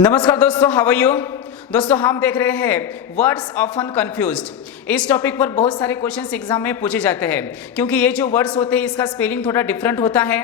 नमस्कार दोस्तों, how are you. दोस्तों हम देख रहे हैं वर्ड्स ऑफन कंफ्यूज्ड। इस टॉपिक पर बहुत सारे क्वेश्चंस एग्जाम में पूछे जाते हैं, क्योंकि ये जो वर्ड्स होते हैं इसका स्पेलिंग थोड़ा डिफरेंट होता है,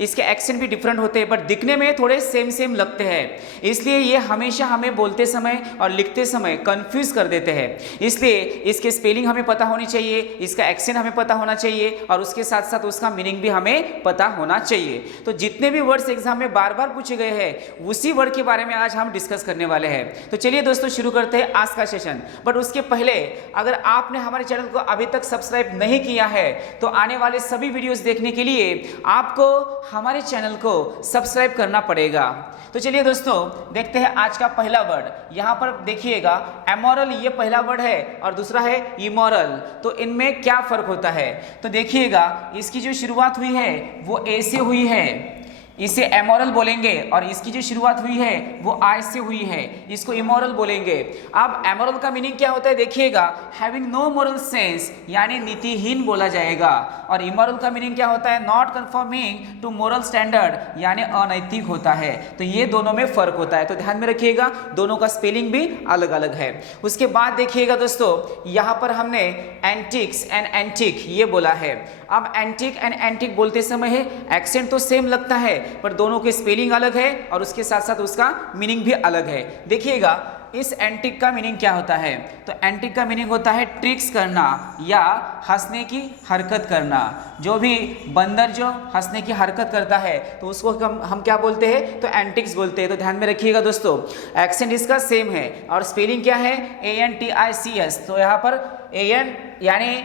इसके एक्सेंट भी डिफरेंट होते हैं, बट दिखने में थोड़े सेम सेम लगते हैं। इसलिए ये हमेशा हमें बोलते समय और लिखते समय कंफ्यूज कर देते हैं। इसलिए इसके स्पेलिंग हमें पता होनी चाहिए, इसका एक्सेंट हमें पता होना चाहिए और उसके साथ साथ उसका मीनिंग भी हमें पता होना चाहिए। तो जितने भी वर्ड्स एग्जाम में बार बार पूछे गए हैं उसी वर्ड के बारे में आज हम डिस्कस करने वाले हैं। तो चलिए दोस्तों शुरू करते हैं आज का सेशन। बट उसके पहले अगर आपने हमारे चैनल को अभी तक सब्सक्राइब नहीं किया है तो आने वाले सभी वीडियोस देखने के लिए आपको हमारे चैनल को सब्सक्राइब करना पड़ेगा। तो चलिए दोस्तों देखते हैं आज का पहला वर्ड। यहां पर देखिएगा एमोरल, ये पहला वर्ड है और दूसरा है इमोरल। तो इनमें क्या फर्क होता है तो देखिएगा, इसकी जो शुरुआत हुई है वो ए से हुई है, इसे एमोरल बोलेंगे, और इसकी जो शुरुआत हुई है वो आई से हुई है, इसको इमोरल बोलेंगे। अब एमोरल का मीनिंग क्या होता है देखिएगा, हैविंग नो मोरल सेंस, यानी नीतिहीन बोला जाएगा। और इमोरल का मीनिंग क्या होता है, not conforming to moral standard, यानी अनैतिक होता है। तो ये दोनों में फर्क होता है, तो ध्यान में रखिएगा, दोनों का स्पेलिंग भी अलग अलग है। उसके बाद देखिएगा दोस्तों, यहाँ पर हमने एंटिक्स एंड एंटिक ये बोला है। अब एंटिक एंड एंटिक बोलते समय है एक्सेंट तो सेम लगता है, पर दोनों के स्पेलिंग अलग है और उसके साथ साथ उसका मीनिंग भी अलग है। देखिएगा इस एंटिक का मीनिंग क्या होता है, तो एंटिक का मीनिंग होता है ट्रिक्स करना या हंसने की हरकत करना। जो भी बंदर जो हंसने की हरकत करता है तो उसको हम क्या बोलते हैं, तो एंटिक्स बोलते हैं। तो ध्यान में रखिएगा दोस्तों, एक्सेंट इसका सेम है और स्पेलिंग क्या है, ANTICS। तो यहाँ पर AN यानी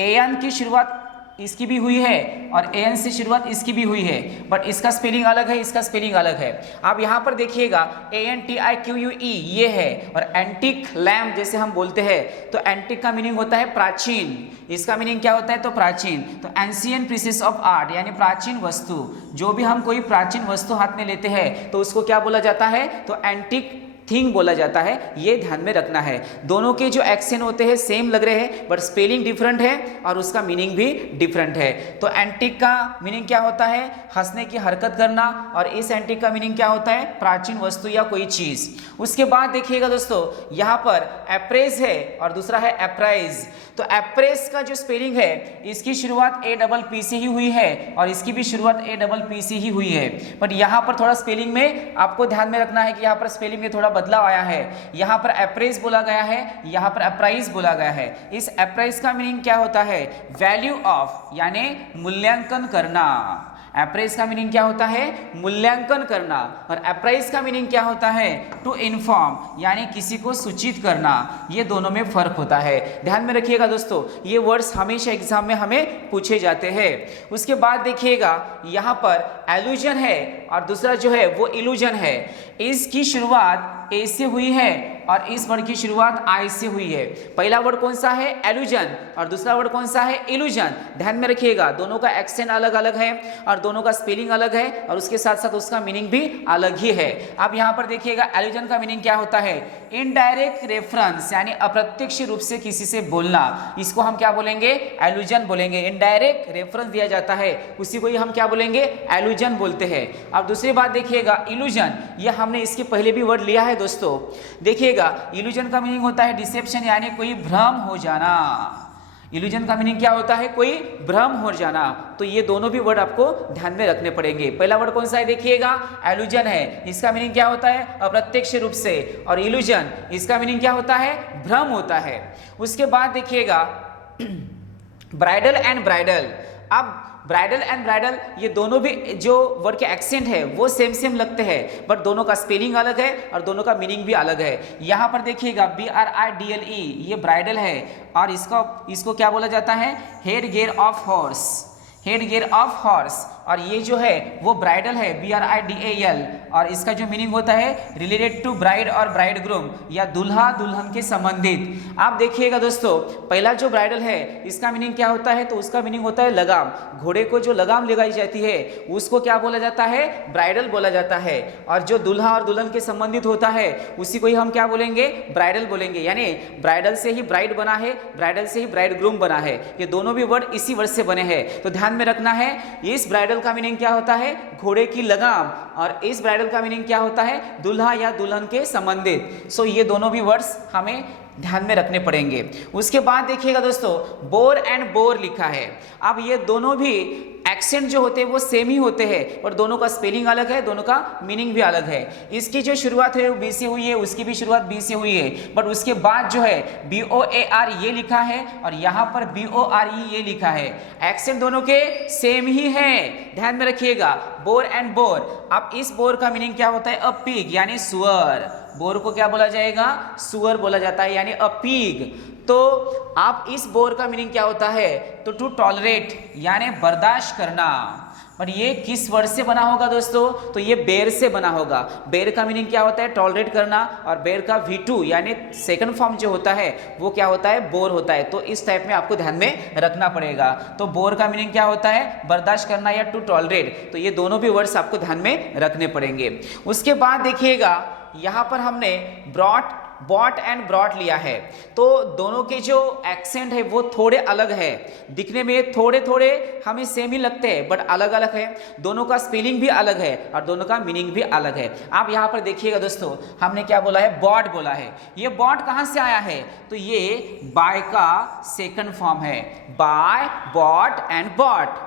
AN की शुरुआत इसकी भी हुई है और AN से शुरुआत इसकी भी हुई है, बट इसका स्पेलिंग अलग है, इसका स्पेलिंग अलग है। आप यहाँ पर देखिएगा ANTIQUE ये है, और एंटिक लैम्प जैसे हम बोलते हैं तो एंटिक का मीनिंग होता है प्राचीन, इसका मीनिंग क्या होता है, तो प्राचीन। तो एंशियंट पीसेस ऑफ आर्ट यानी प्राचीन वस्तु, जो भी हम कोई प्राचीन वस्तु हाथ में लेते हैं तो उसको क्या बोला जाता है, तो एंटिक थिंग बोला जाता है। ये ध्यान में रखना है, दोनों के जो एक्सेंट होते हैं सेम लग रहे हैं बट स्पेलिंग डिफरेंट है और उसका मीनिंग भी डिफरेंट है। तो एंटिक का मीनिंग क्या होता है, हंसने की हरकत करना, और इस एंटिक का मीनिंग क्या होता है, प्राचीन वस्तु या कोई चीज। उसके बाद देखिएगा दोस्तों, यहाँ पर एप्रेज है और दूसरा है एप्राइज। तो एप्रेज का जो स्पेलिंग है इसकी शुरुआत APP से ही हुई है और इसकी भी शुरुआत APP से ही हुई है, बट यहाँ पर थोड़ा स्पेलिंग में आपको ध्यान में रखना है कि यहाँ पर स्पेलिंग में थोड़ा बदलाव आया है। यहाँ पर एप्रेज बोला गया है, यहाँ पर अप्राइज बोला गया है। इस अप्राइज का मीनिंग क्या होता है, वैल्यू ऑफ यानी मूल्यांकन करना। अप्राइज का मीनिंग क्या होता है, मूल्यांकन करना, और अप्राइज का मीनिंग क्या होता है, टू इन्फॉर्म यानी किसी को सूचित करना। ये दोनों में फर्क होता है, ध्यान में रखिएगा दोस्तों, ये वर्ड्स हमेशा एग्जाम में हमें पूछे जाते हैं। उसके बाद देखिएगा यहाँ पर एलुजन है और दूसरा जो है वो इल्यूजन है। इसकी शुरुआत A से हुई है और इस वर्ड की शुरुआत I से हुई है। पहला वर्ड कौन सा है, एलुजन, और दूसरा वर्ड कौन सा है, इल्यूजन। ध्यान में रखिएगा, दोनों का एक्सेंट अलग अलग है और दोनों का स्पेलिंग अलग है और उसके साथ साथ उसका मीनिंग भी अलग ही है। अब यहाँ पर देखिएगा एलुजन का मीनिंग क्या होता है, इनडायरेक्ट रेफरेंस यानी अप्रत्यक्ष रूप से किसी से बोलना, इसको हम क्या बोलेंगे, एलुजन बोलेंगे। इनडायरेक्ट रेफरेंस दिया जाता है उसी को ही हम क्या बोलेंगे, एलुजन बोलते हैं। अब दूसरी बात देखिएगा इल्यूजन, ये हमने इसके पहले भी वर्ड लिया है दोस्तों। देखिएगा इल्यूजन का मीनिंग होता है डिसेप्शन यानी कोई भ्रम हो जाना। इल्यूजन का मीनिंग क्या होता है, कोई भ्रम हो जाना। तो ये दोनों भी वर्ड आपको ध्यान में रखने पड़ेंगे। पहला वर्ड कौन सा है देखिएगा, एलुजन है, इसका मीनिंग क्या होता है, अप्रत्यक्ष रूप से, और इल्यूजन इसका मीनिंग क्या होता है, भ्रम होता है। उसके बाद देखिएगा ब्राइडल एंड ब्राइडल। अब ब्राइडल एंड ब्राइडल ये दोनों भी जो वर्ड के एक्सेंट है वो सेम सेम लगते हैं, बट दोनों का स्पेलिंग अलग है और दोनों का मीनिंग भी अलग है। यहाँ पर देखिएगा BRIDLE ये ब्राइडल है और इसको क्या बोला जाता है, head gear of horse, head gear of horse. और ये जो है वो ब्राइडल है BRIDAL, और इसका जो मीनिंग होता है रिलेटेड टू ब्राइड और ब्राइड ग्रूम या दूल्हा दुल्हन के संबंधित। आप देखिएगा दोस्तों, पहला जो ब्राइडल है इसका मीनिंग क्या होता है, तो उसका मीनिंग होता है लगाम। घोड़े को जो लगाम लगाई जाती है उसको क्या बोला जाता है, ब्राइडल बोला जाता है। और जो दूल्हा और दुल्हन के संबंधित होता है उसी को ही हम क्या बोलेंगे, ब्राइडल बोलेंगे। यानी ब्राइडल से ही ब्राइड बना है, ब्राइडल से ही ब्राइड ग्रूम बना है। ये दोनों भी वर्ड इसी वर्ड से बने हैं, तो ध्यान में रखना है। इस ब्राइडल ब्राइडल का मीनिंग क्या होता है, घोड़े की लगाम, और इस ब्राइडल का मीनिंग क्या होता है, दूल्हा या दुल्हन के संबंधित। सो ये दोनों भी वर्ड्स हमें ध्यान में रखने पड़ेंगे। उसके बाद देखिएगा दोस्तों, बोर एंड बोर लिखा है। अब ये दोनों भी एक्सेंट जो होते हैं वो सेम ही होते हैं, और दोनों का स्पेलिंग अलग है, दोनों का मीनिंग भी अलग है। इसकी जो शुरुआत है वो बी से हुई है, उसकी भी शुरुआत बी से हुई है, बट उसके बाद जो है BOAR ये लिखा है और यहाँ पर BORE ये लिखा है। एक्सेंट दोनों के सेम ही है, ध्यान में रखिएगा। Bore and bore. अब इस बोर का मीनिंग क्या होता है, अ पिग यानी सुअर। बोर को क्या बोला जाएगा, सुअर बोला जाता है, यानी अ पिग। तो आप इस बोर का मीनिंग क्या होता है, तो टू टॉलरेट यानी बर्दाश्त करना। पर ये किस वर्ड से बना होगा दोस्तों, तो ये बेर से बना होगा। बेर का मीनिंग क्या होता है, टॉलरेट करना, और बेर का V2 यानी सेकंड फॉर्म जो होता है वो क्या होता है, बोर होता है। तो इस टाइप में आपको ध्यान में रखना पड़ेगा। तो बोर का मीनिंग क्या होता है, बर्दाश्त करना या टू टॉलरेट। तो ये दोनों भी वर्ड्स आपको ध्यान में रखने पड़ेंगे। उसके बाद देखिएगा, यहाँ पर हमने बॉट एंड ब्रॉट लिया है, तो दोनों के जो एक्सेंट है वो थोड़े अलग है। दिखने में थोड़े थोड़े हमें सेम ही लगते हैं, बट अलग अलग है। दोनों का स्पेलिंग भी अलग है और दोनों का मीनिंग भी अलग है। आप यहाँ पर देखिएगा दोस्तों, हमने क्या बोला है, बॉट बोला है। ये बॉट कहाँ से आया है, तो ये बाय का सेकंड फॉर्म है, बाय, बॉट एंड बॉट।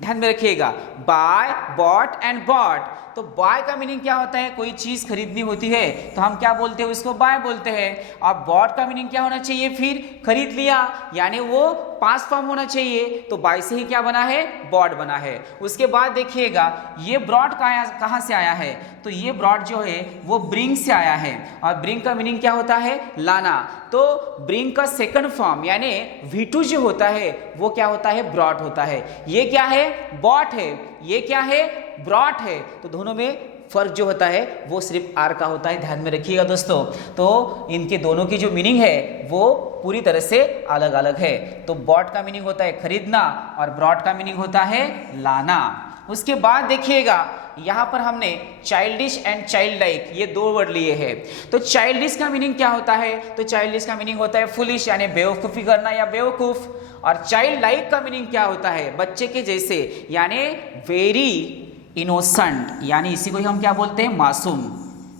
ध्यान में रखिएगा, बाय, बॉट एंड बॉट। तो बाय का मीनिंग क्या होता है, कोई चीज खरीदनी होती है तो हम क्या बोलते हैं, उसको बाय बोलते हैं। और बॉट का मीनिंग क्या होना चाहिए, फिर खरीद लिया, यानी वो पास्ट फॉर्म होना चाहिए। तो बाय से ही क्या बना है, बॉट बना है। उसके बाद देखिएगा, ये ब्रॉड कहाँ से आया है, तो ये ब्रॉड जो है वो ब्रिंग से आया है, और ब्रिंग का मीनिंग क्या होता है, लाना। तो ब्रिंग का सेकंड फॉर्म यानी V2 जो होता है वो क्या होता है, ब्रॉड होता है। ये क्या है, बॉट है, ये क्या है, ब्रॉट है। तो दोनों में फर्क जो होता है वो सिर्फ आर का होता है, ध्यान में रखिएगा दोस्तों। तो इनके दोनों की जो मीनिंग है वो पूरी तरह से अलग अलग है। तो बॉट का मीनिंग होता है खरीदना और ब्रॉट का मीनिंग होता है लाना। उसके बाद देखिएगा, यहाँ पर हमने चाइल्डिश एंड चाइल्ड लाइक ये दो वर्ड लिए हैं। तो चाइल्डिश का मीनिंग क्या होता है, तो चाइल्डिश का मीनिंग होता है फुलिश यानी बेवकूफ़ी करना या बेवकूफ। और चाइल्ड लाइक का मीनिंग क्या होता है, बच्चे के जैसे, यानी वेरी इनोसेंट, यानी इसी को ही हम क्या बोलते हैं, मासूम।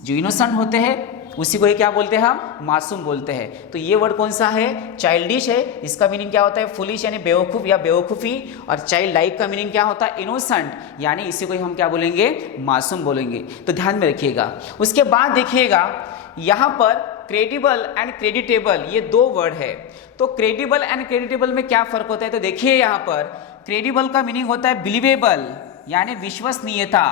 जो इनोसेंट होते हैं उसी को ही क्या बोलते हैं, हम मासूम बोलते हैं। तो ये वर्ड कौन सा है, चाइल्डिश है। इसका मीनिंग क्या होता है, फुलिश यानी बेवकूफ या बेवकूफ़ी। और चाइल्ड लाइक का मीनिंग क्या होता है, इनोसेंट, यानी इसी को ही हम क्या बोलेंगे, मासूम बोलेंगे। तो ध्यान में रखिएगा। उसके बाद देखिएगा, यहाँ पर क्रेडिबल एंड क्रेडिटेबल ये दो वर्ड है। तो क्रेडिबल एंड क्रेडिटेबल में क्या फर्क होता है, तो देखिए यहाँ पर क्रेडिबल का मीनिंग होता है बिलीवेबल यानी विश्वसनीयता।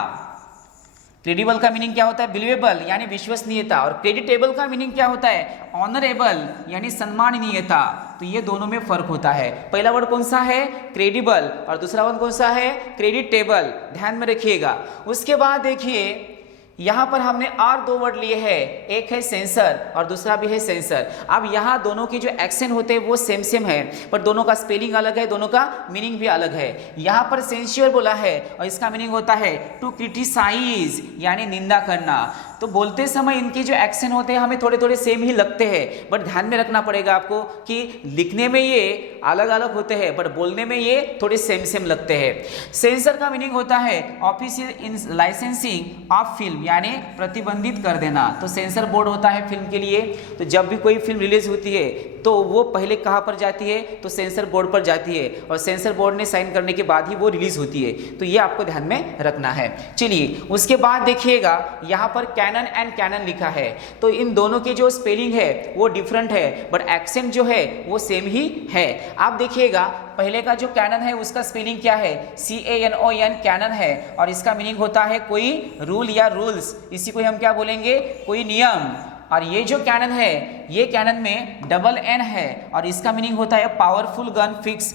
क्रेडिबल का मीनिंग क्या होता है, बिलीवेबल यानी विश्वसनीयता। और क्रेडिटेबल का मीनिंग क्या होता है, ऑनरेबल यानी सम्माननीयता। तो ये दोनों में फर्क होता है। पहला वर्ड कौन सा है, क्रेडिबल, और दूसरा वर्ड कौन सा है, क्रेडिटेबल। ध्यान में रखिएगा। उसके बाद देखिए, यहाँ पर हमने और दो वर्ड लिए हैं, एक है सेंसर और दूसरा भी है सेंसर। अब यहाँ दोनों के जो एक्सेंट होते हैं वो सेम सेम है, पर दोनों का स्पेलिंग अलग है, दोनों का मीनिंग भी अलग है। यहाँ पर सेंसियर बोला है और इसका मीनिंग होता है टू क्रिटिसाइज यानी निंदा करना। तो बोलते समय इनके जो एक्सेंट होते हैं हमें थोड़े थोड़े सेम ही लगते हैं, बट ध्यान में रखना पड़ेगा आपको कि लिखने में ये अलग अलग होते हैं, बट बोलने में ये थोड़े सेम सेम लगते हैं। सेंसर का मीनिंग होता है official in licensing of film यानी प्रतिबंधित कर देना। तो सेंसर बोर्ड होता है फिल्म के लिए। तो जब भी कोई फिल्म रिलीज होती है तो वो पहले कहाँ पर जाती है, तो सेंसर बोर्ड पर जाती है, और सेंसर बोर्ड ने साइन करने के बाद ही वो रिलीज होती है। तो ये आपको ध्यान में रखना है। चलिए उसके बाद देखिएगा, यहाँ पर कैनन एंड कैनन लिखा है। तो इन दोनों के जो स्पेलिंग है वो डिफरेंट है, बट एक्सेंट जो है वो सेम ही है। आप देखिएगा, पहले का जो कैनन है उसका स्पेलिंग क्या है, CANON कैनन है, और इसका मीनिंग होता है कोई रूल या रूल्स। इसी को हम क्या बोलेंगे, कोई नियम। और ये जो कैनन है, ये कैनन में डबल N है, और इसका मीनिंग होता है powerful gun fix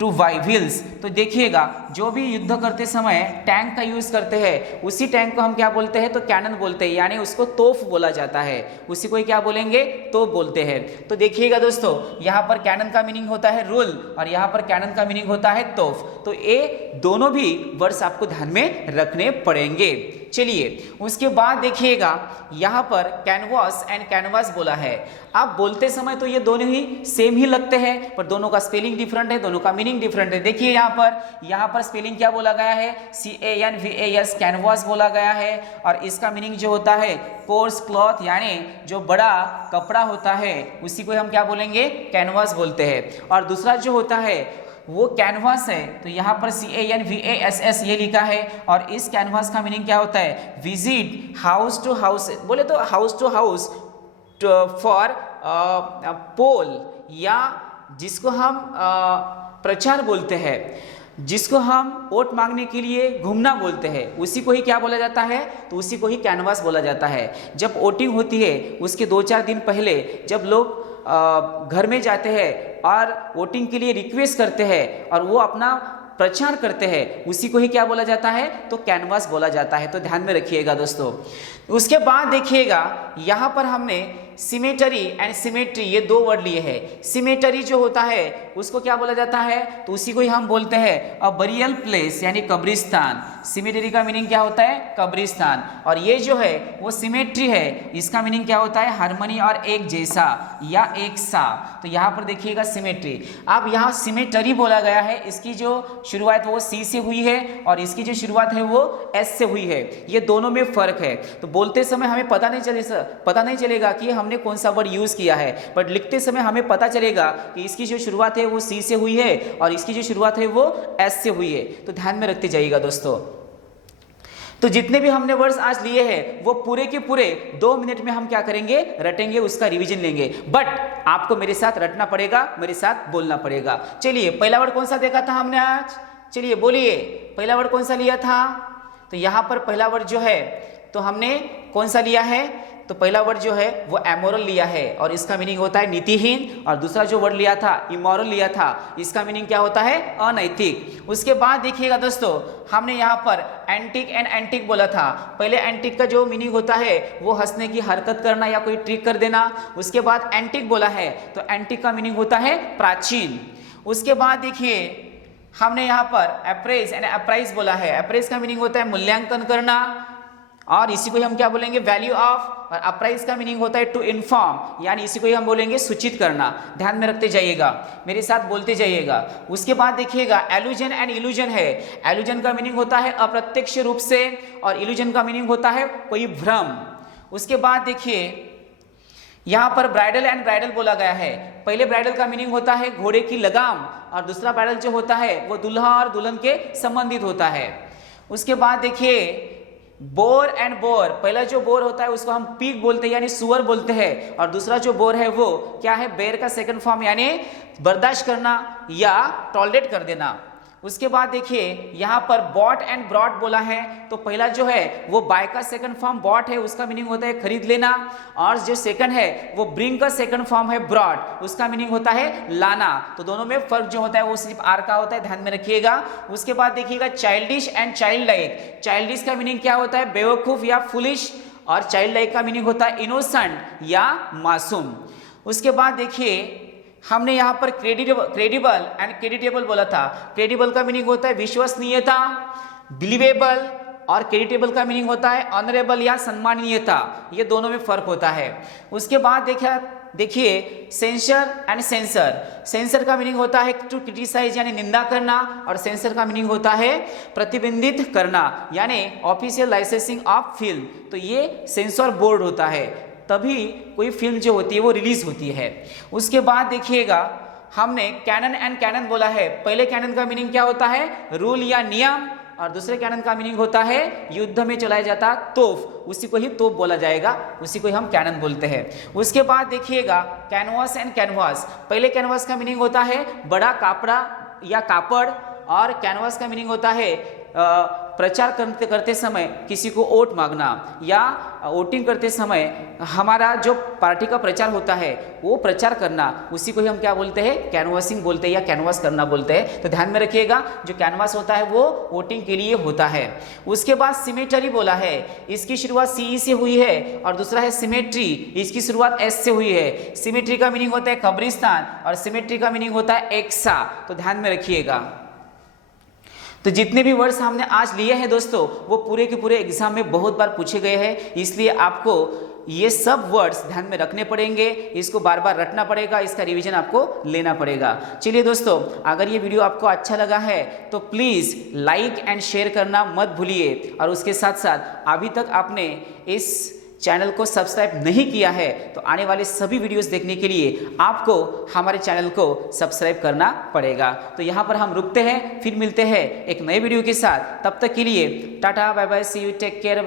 two wheels. तो देखिएगा, जो भी युद्ध करते समय टैंक का यूज करते हैं उसी टैंक को हम क्या बोलते हैं, तो कैनन बोलते हैं, यानी उसको तोफ बोला जाता है। उसी को ही क्या बोलेंगे, तोफ बोलते हैं। तो देखिएगा दोस्तों, यहाँ पर कैनन का मीनिंग होता है रूल और यहाँ पर कैनन का मीनिंग होता है तोफ। तो ये दोनों भी वर्ड्स आपको ध्यान में रखने पड़ेंगे। चलिए उसके बाद देखिएगा यहाँ पर कैनवास एंड कैनवास बोला है। आप बोलते समय तो ये दोनों ही सेम ही लगते हैं, पर दोनों का स्पेलिंग डिफरेंट है, दोनों का मीनिंग डिफरेंट है। देखिए यहाँ पर स्पेलिंग क्या बोला गया है, CANVAS कैनवास बोला गया है, और इसका मीनिंग जो होता है कोर्स क्लॉथ, यानी जो बड़ा कपड़ा होता है उसी को हम क्या बोलेंगे, कैनवास बोलते हैं। और दूसरा जो होता है वो कैनवास है, तो यहाँ पर CANVASS ये लिखा है, और इस कैनवास का मीनिंग क्या होता है, विजिट हाउस टू हाउस, बोले तो हाउस टू हाउस फॉर पोल, या जिसको हम प्रचार बोलते हैं, जिसको हम वोट मांगने के लिए घूमना बोलते हैं, उसी को ही क्या बोला जाता है, तो उसी को ही कैनवास बोला जाता है। जब वोटिंग होती है उसके 2-4 दिन पहले जब लोग घर में जाते हैं और वोटिंग के लिए रिक्वेस्ट करते हैं और वो अपना प्रचार करते हैं, उसी को ही क्या बोला जाता है, तो कैनवास बोला जाता है। तो ध्यान में रखिएगा दोस्तों। उसके बाद देखिएगा यहाँ पर हमने सिमेटरी एंड सिमेट्री ये 2 वर्ड लिए हैं। सिमेटरी जो होता है उसको क्या बोला जाता है, तो उसी को ही हम बोलते हैं अ बरियल प्लेस, यानी कब्रिस्तान। सिमेटरी का मीनिंग क्या होता है, कब्रिस्तान। और ये जो है वो सिमेट्री है, इसका मीनिंग क्या होता है, हार्मनी और एक जैसा या एक सा। तो यहाँ पर देखिएगा सिमेट्री। अब यहाँ सिमेटरी बोला गया है, इसकी जो शुरुआत वो सी से हुई है और इसकी जो शुरुआत है वो एस से हुई है। ये दोनों में फर्क है। तो बोलते समय हमें पता नहीं चलेगा कि हमने कौन सा वर्ड यूज किया है, बट लिखते समय हमें पता चलेगा कि इसकी जो शुरुआत है वो सी से हुई है और इसकी जो शुरुआत है वो एस से हुई है। तो ध्यान में रखते जाइएगा दोस्तों। तो जितने भी हमने वर्ड्स आज लिए हैं वो पूरे के पूरे 2 मिनट में हम क्या करेंगे, रटेंगे, उसका रिवीजन लेंगे। बट आपको मेरे साथ रटना पड़ेगा, मेरे साथ बोलना पड़ेगा। चलिए पहला वर्ड कौन सा देखा था हमने आज, चलिए बोलिए पहला वर्ड कौन सा लिया था। तो यहाँ पर पहला वर्ड जो है तो हमने कौन सा लिया है, तो पहला वर्ड जो है वो एमोरल लिया है और इसका मीनिंग होता है नीतिहीन। और दूसरा जो वर्ड लिया था इमोरल लिया था, इसका मीनिंग क्या होता है, अनैतिक। उसके बाद देखिएगा दोस्तों, हमने यहाँ पर एंटिक एंड एंटिक बोला था। पहले एंटिक का जो मीनिंग होता है वो हंसने की हरकत करना या कोई ट्रिक कर देना। उसके बाद एंटिक बोला है, तो एंटिक का मीनिंग होता है प्राचीन। उसके बाद देखिए हमने यहाँ पर अप्रेज एंड अप्राइज बोला है। अप्रेज का मीनिंग होता है मूल्यांकन करना, और इसी को हम क्या बोलेंगे, वैल्यू ऑफ। और अप्राइज का मीनिंग होता है टू इन्फॉर्म, यानी इसी को ही हम बोलेंगे सूचित करना। ध्यान में रखते जाइएगा, मेरे साथ बोलते जाइएगा। उसके बाद देखिएगा एलुजन एंड इल्यूजन है। एलुजन का मीनिंग होता है अप्रत्यक्ष रूप से, और इल्यूजन का मीनिंग होता है कोई भ्रम। उसके बाद देखिए यहाँ पर ब्राइडल एंड ब्राइडल बोला गया है। पहले ब्राइडल का मीनिंग होता है घोड़े की लगाम, और दूसरा ब्राइडल जो होता है वो दुल्हा और दुल्हन के संबंधित होता है। उसके बाद देखिए बोर एंड बोर। पहला जो बोर होता है उसको हम पीक बोलते हैं, यानी सुअर बोलते हैं, और दूसरा जो बोर है वो क्या है, बेर का सेकंड फॉर्म, यानी बर्दाश्त करना या टॉलरेट कर देना। उसके बाद देखिए यहाँ पर बॉट एंड ब्रॉट बोला है। तो पहला जो है वो बाय का सेकंड फॉर्म बॉट है, उसका मीनिंग होता है खरीद लेना, और जो सेकंड है वो ब्रिंग का सेकंड फॉर्म है ब्रॉट, उसका मीनिंग होता है लाना। तो दोनों में फर्क जो होता है वो सिर्फ आर का होता है, ध्यान में रखिएगा। उसके बाद देखिएगा childish and child like. Childish का मीनिंग क्या होता है, बेवकूफ या फुलिश, और चाइल्ड लाइक का मीनिंग होता है इनोसेंट या मासूम। उसके बाद देखिए हमने यहाँ पर क्रेडिबल एंड क्रेडिटेबल बोला था। क्रेडिबल का मीनिंग होता है विश्वसनीयता, बिलीवेबल, और क्रेडिटेबल का मीनिंग होता है ऑनरेबल या सम्माननीयता। ये दोनों में फर्क होता है। उसके बाद देखिए सेंसर एंड सेंसर। सेंसर का मीनिंग होता है टू क्रिटिसाइज, यानी निंदा करना, और सेंसर का मीनिंग होता है प्रतिबंधित करना, यानी ऑफिशियल लाइसेंसिंग ऑफ फिल्म। तो ये सेंसर बोर्ड होता है, तभी कोई फिल्म जो होती है वो रिलीज होती है। उसके बाद देखिएगा हमने कैनन एंड कैनन बोला है। पहले कैनन का मीनिंग क्या होता है, रूल या नियम, और दूसरे कैनन का मीनिंग होता है युद्ध में चलाया जाता तोप, उसी को ही तोप बोला जाएगा, उसी को ही हम कैनन बोलते हैं। उसके बाद देखिएगा कैनवास एंड कैनवास। पहले कैनवास का मीनिंग होता है बड़ा कपड़ा या कापड़, और कैनवास का मीनिंग होता है प्रचार करते समय किसी को वोट मांगना, या वोटिंग करते समय हमारा जो पार्टी का प्रचार होता है वो प्रचार करना, उसी को ही हम क्या बोलते हैं, कैनवासिंग बोलते हैं या कैनवास करना बोलते हैं। तो ध्यान में रखिएगा, जो कैनवास होता है वो वोटिंग के लिए होता है। उसके बाद सिमेटरी बोला है। इसकी शुरुआत सी से हुई है, और दूसरा है सिमेट्री, इसकी शुरुआत एस से हुई है। सिमेट्री का मीनिंग होता है कब्रिस्तान, और सिमेट्री का मीनिंग होता है एक सा। तो ध्यान में रखिएगा। तो जितने भी वर्ड्स हमने आज लिए हैं दोस्तों, वो पूरे के पूरे एग्जाम में बहुत बार पूछे गए हैं, इसलिए आपको ये सब वर्ड्स ध्यान में रखने पड़ेंगे, इसको बार बार रटना पड़ेगा, इसका रिवीजन आपको लेना पड़ेगा। चलिए दोस्तों, अगर ये वीडियो आपको अच्छा लगा है तो प्लीज़ लाइक एंड शेयर करना मत भूलिए, और उसके साथ साथ अभी तक आपने इस चैनल को सब्सक्राइब नहीं किया है तो आने वाले सभी वीडियोस देखने के लिए आपको हमारे चैनल को सब्सक्राइब करना पड़ेगा। तो यहाँ पर हम रुकते हैं, फिर मिलते हैं एक नए वीडियो के साथ। तब तक के लिए tata bye bye, see you, take care.